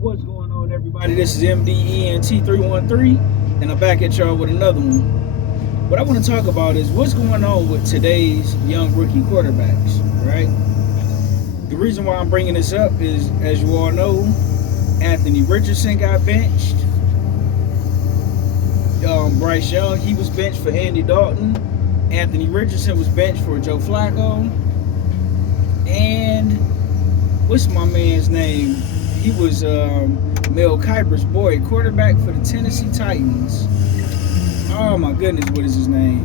What's going on, everybody? This is MDENT313, and I'm back at y'all with another one. What I want to talk about is what's going on with today's young rookie quarterbacks, right? The reason why I'm bringing this up is, as you all know, Anthony Richardson got benched. Bryce Young, he was benched for Andy Dalton. Anthony Richardson was benched for Joe Flacco. And what's my man's name? He was Mel Kiper's boy, quarterback for the Tennessee Titans. Oh my goodness, what is his name?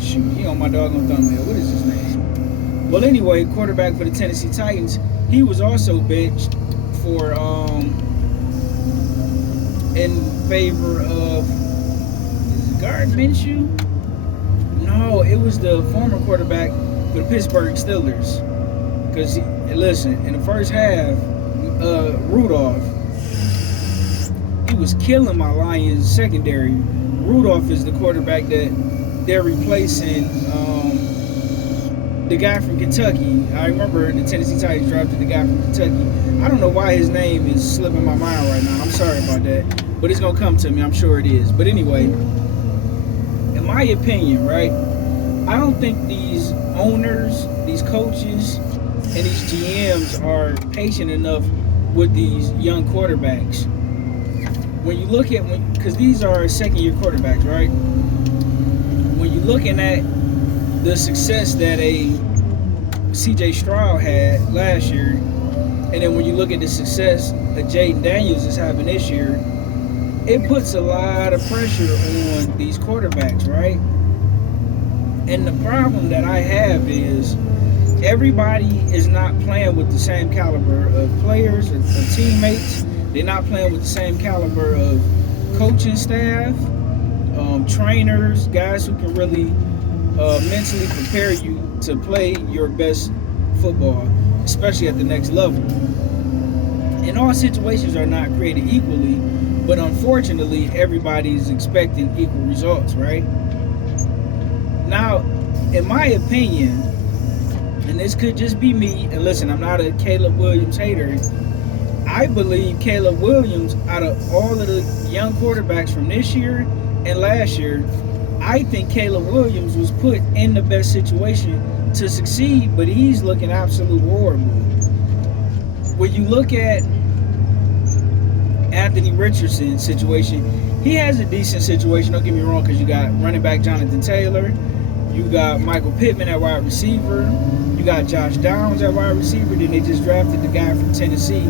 Shoot, he on my doggone thumbnail. What is his name? Well, anyway, quarterback for the Tennessee Titans. He was also benched for in favor of, is it Gardner Minshew? No, it was the former quarterback for the Pittsburgh Steelers. Because, listen, in the first half, Rudolph, he was killing my Lions secondary. Rudolph is the quarterback that they're replacing the guy from Kentucky. I remember the Tennessee Titans drafted the guy from Kentucky. I don't know why his name is slipping my mind right now. I'm sorry about that. But it's going to come to me. I'm sure it is. But anyway, in my opinion, right, I don't think these owners, these coaches, and these GMs are patient enough with these young quarterbacks. When you look at, because these are second-year quarterbacks, right? When you're looking at the success that a C.J. Stroud had last year, and then when you look at the success that Jayden Daniels is having this year, it puts a lot of pressure on these quarterbacks, right? And the problem that I have is everybody is not playing with the same caliber of players or teammates. They're not playing with the same caliber of coaching staff, trainers, guys who can really mentally prepare you to play your best football, especially at the next level. And all situations are not created equally, but unfortunately, everybody's expecting equal results, right? Now, in my opinion, and this could just be me, and listen, I'm not a Caleb Williams hater. I believe Caleb Williams, out of all of the young quarterbacks from this year and last year, I think Caleb Williams was put in the best situation to succeed, but he's looking absolutely horrible. When you look at Anthony Richardson's situation, he has a decent situation, don't get me wrong, because you got running back Jonathan Taylor, you got Michael Pittman at wide receiver, you got Josh Downs at wide receiver. Then they just drafted the guy from Tennessee.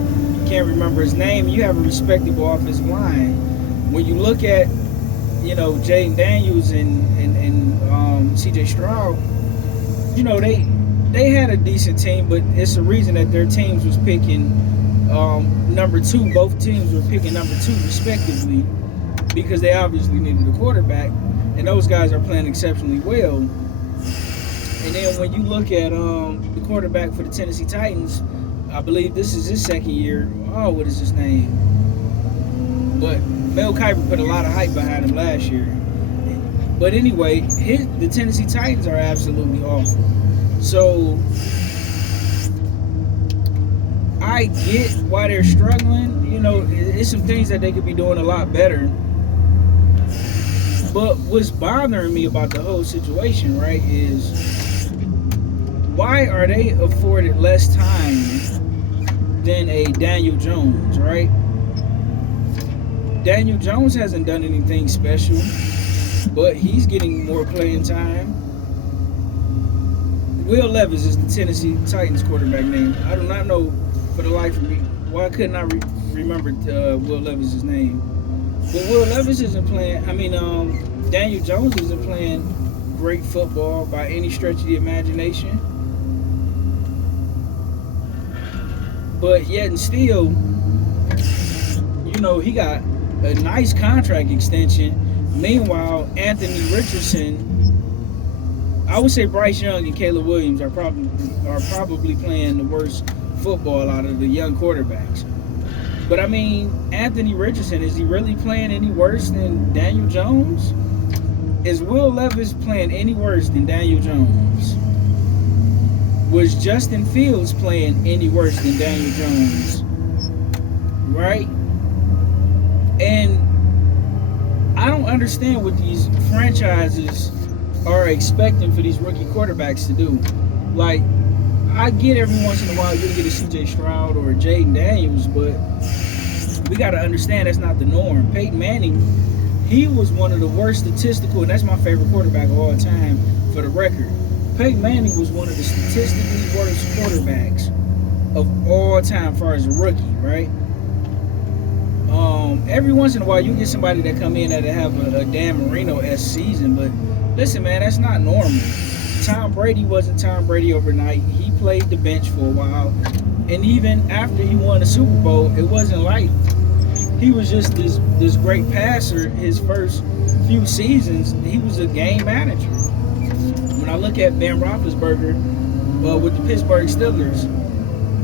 Can't remember his name. You have a respectable offensive line. When you look at, Jayden Daniels and C.J. Stroud, they had a decent team, but it's the reason that their teams was picking number two. Both teams were picking number two respectively because they obviously needed a quarterback, and those guys are playing exceptionally well. And then when you look at the quarterback for the Tennessee Titans, I believe this is his second year. Oh, what is his name? But Mel Kiper put a lot of hype behind him last year. But anyway, the Tennessee Titans are absolutely awful. So I get why they're struggling. It's some things that they could be doing a lot better. But what's bothering me about the whole situation, right, is why are they afforded less time than a Daniel Jones, right? Daniel Jones hasn't done anything special, but he's getting more playing time. Will Levis is the Tennessee Titans quarterback name. I do not know for the life of me why couldn't I remember Will Levis' name. But Will Levis isn't playing. Daniel Jones isn't playing great football by any stretch of the imagination. But yet and still, he got a nice contract extension. Meanwhile, Anthony Richardson, I would say Bryce Young and Caleb Williams are probably playing the worst football out of the young quarterbacks. But Anthony Richardson, is he really playing any worse than Daniel Jones? Is Will Levis playing any worse than Daniel Jones? Was Justin Fields playing any worse than Daniel Jones? Right? And I don't understand what these franchises are expecting for these rookie quarterbacks to do. Like, I get every once in a while you'll get a CJ Stroud or a Jaden Daniels, but we got to understand that's not the norm. Peyton Manning, he was one of the worst statistical, and that's my favorite quarterback of all time for the record. Peyton Manning was one of the statistically worst quarterbacks of all time as far as a rookie, right? Every once in a while you get somebody that come in that have a Dan Marino-esque season, but listen, man, that's not normal. Tom Brady wasn't Tom Brady overnight. He played the bench for a while, and even after he won the Super Bowl, it wasn't like he was just this great passer. His first few seasons, he was a game manager. When I look at Ben Roethlisberger with the Pittsburgh Steelers,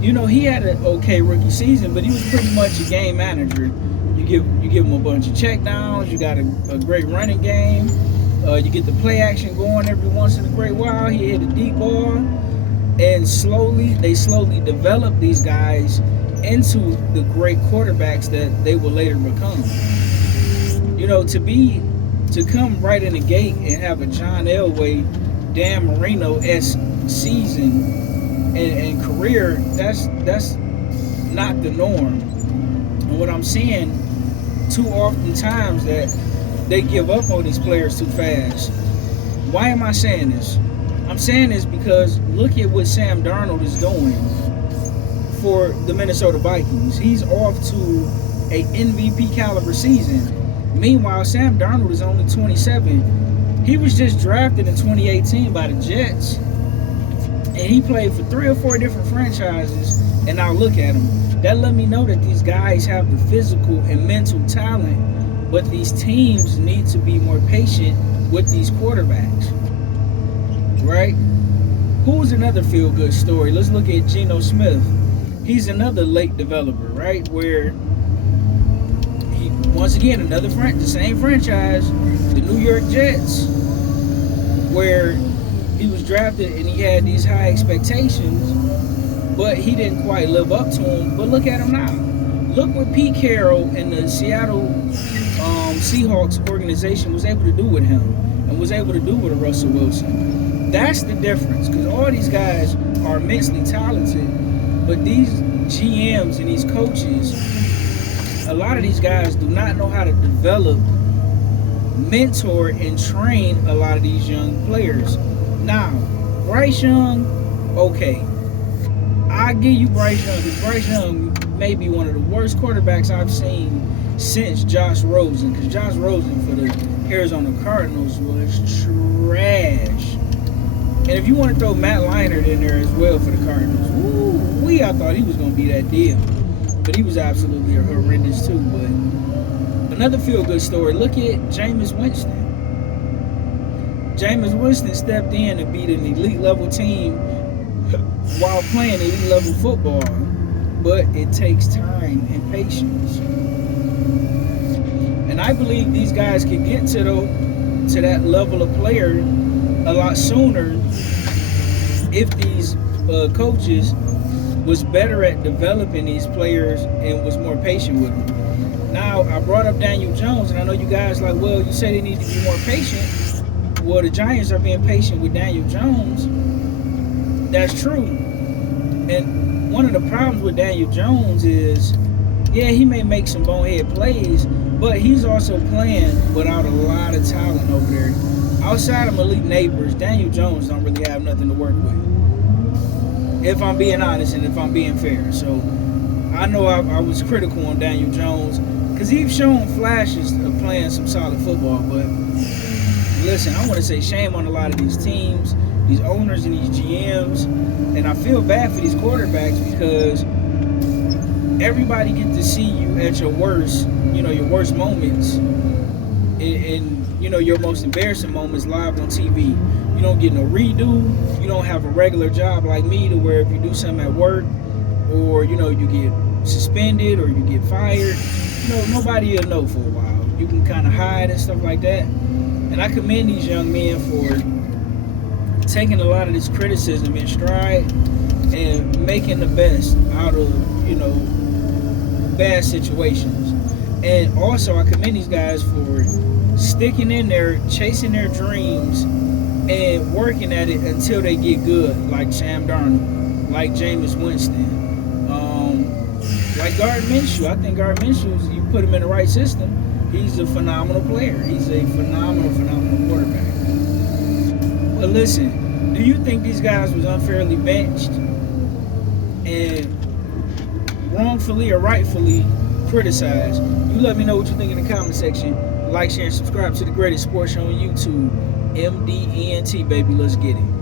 you know, he had an okay rookie season, but he was pretty much a game manager. You give him a bunch of checkdowns. You got a great running game. You get the play action going every once in a great while. He hit a deep ball, and they slowly develop these guys into the great quarterbacks that they will later become. You know, to come right in the gate and have a John Elway, Dan Marino-esque season and career, that's not the norm. And what I'm seeing too often times that they give up on these players too fast. Why am I saying this? I'm saying this because look at what Sam Darnold is doing for the Minnesota Vikings. He's off to a MVP caliber season. Meanwhile, Sam Darnold is only 27. He was just drafted in 2018 by the Jets, and he played for 3 or 4 different franchises, and now look at him. That let me know that these guys have the physical and mental talent, but these teams need to be more patient with these quarterbacks, right? Who's another feel-good story? Let's look at Geno Smith. He's another late developer, right? Where he, once again, the same franchise, the New York Jets, where he was drafted and he had these high expectations, but he didn't quite live up to them. But look at him now. Look what Pete Carroll and the Seattle Seahawks organization was able to do with him and was able to do with a Russell Wilson. That's the difference, because all these guys are immensely talented, but these GMs and these coaches, a lot of these guys do not know how to develop, mentor, and train a lot of these young players. Now, Bryce Young, okay, I give you Bryce Young, because Bryce Young may be one of the worst quarterbacks I've seen since Josh Rosen, because Josh Rosen for the Arizona Cardinals was trash. And if you want to throw Matt Leinart in there as well for the Cardinals, I thought he was going to be that deal. But he was absolutely horrendous too. But another feel-good story, look at Jameis Winston. Jameis Winston stepped in to beat an elite level team while playing elite level football. But it takes time and patience. And I believe these guys can get to that level of player a lot sooner if these coaches was better at developing these players and was more patient with them. Now, I brought up Daniel Jones, and I know you guys like, well, you say they need to be more patient. Well, the Giants are being patient with Daniel Jones. That's true. And one of the problems with Daniel Jones is, yeah, he may make some bonehead plays, but he's also playing without a lot of talent over there. Outside of Malik Neighbors, Daniel Jones don't really have nothing to work with, if I'm being honest and if I'm being fair. So I know I was critical on Daniel Jones because he's shown flashes of playing some solid football. But listen, I want to say shame on a lot of these teams, these owners and these GMs. And I feel bad for these quarterbacks because everybody gets to see you at your worst, your worst moments. And your most embarrassing moments live on TV. You don't get no redo. You don't have a regular job like me to where if you do something at work or, you get suspended or you get fired, nobody will know for a while. You can kind of hide and stuff like that. And I commend these young men for taking a lot of this criticism in stride and making the best out of, bad situations. And also, I commend these guys for sticking in there, chasing their dreams, and working at it until they get good, like Sam Darnold, like Jameis Winston, like Gardner Minshew. I think Gardner Minshew, you put him in the right system, he's a phenomenal player. He's a phenomenal quarterback. But listen, do you think these guys was unfairly benched and wrongfully or rightfully criticized? You let me know what you think in the comment section. Like, share, and subscribe to the greatest sports show on YouTube. MDENT, baby. Let's get it.